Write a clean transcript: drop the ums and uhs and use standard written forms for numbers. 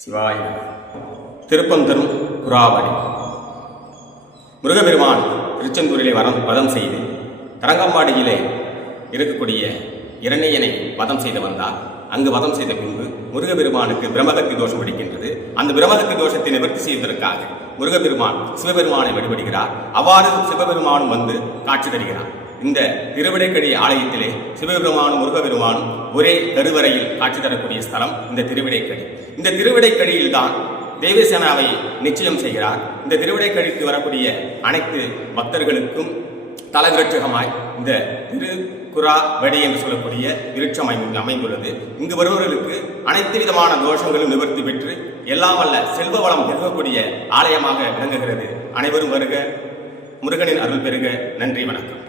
சிவாய். திருப்பந்தரும் புறாவடி. முருகபெருமான் திருச்செந்தூரிலே வதம் செய்து தரங்கம்பாடியிலே இருக்கக்கூடிய இரணியனை வதம் செய்து வந்தார். அங்கு வதம் செய்த பின்பு முருகபெருமானுக்கு பிரமகத்தி தோஷம் பிடிக்கின்றது. அந்த பிரமகத்தி தோஷத்தை நிவர்த்தி செய்வதற்காக முருகபெருமான் சிவபெருமானை வழிபடுகிறார். அவ்வாறு சிவபெருமானும் வந்து காட்சி தருகிறார். இந்த திருவிடைக்கடி ஆலயத்திலே சிவபெருமானும் முருகபெருமானும் ஒரே கருவறையில் காட்சி தரக்கூடிய ஸ்தலம் இந்த திருவிடைக்கடி. இந்த திருவிடைக்கடியில் தான் தேவசேனாவை நிச்சயம் செய்கிறார். இந்த திருவிடைக்கடிக்கு வரக்கூடிய அனைத்து பக்தர்களுக்கும் தலவிருட்சகமாய் இந்த திருக்குறாவடி என்று சொல்லக்கூடிய விருட்சம் அமைந்துள்ளது. இங்கு வருபவர்களுக்கு அனைத்து விதமான தோஷங்களும் நிவர்த்தி பெற்று எல்லாம் வல்ல செல்வ வளம் பெருகக்கூடிய ஆலயமாக விளங்குகிறது. அனைவரும் வருக, முருகனின் அருள் பெறுக. நன்றி, வணக்கம்.